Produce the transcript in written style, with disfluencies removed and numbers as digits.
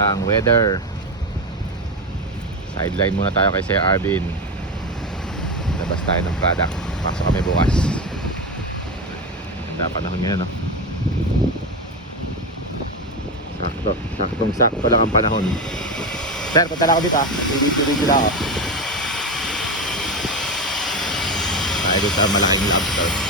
Ganda ang weather. Sideline muna tayo kay Sir Arvin. Labas tayo ng product. Pasok kami bukas. Ganda panahon ngayon, no? Saktong-sakto lang ang panahon. Sir, punta lang ako dito, ha? Video lang ako. Tayo dito sa malaking lobster.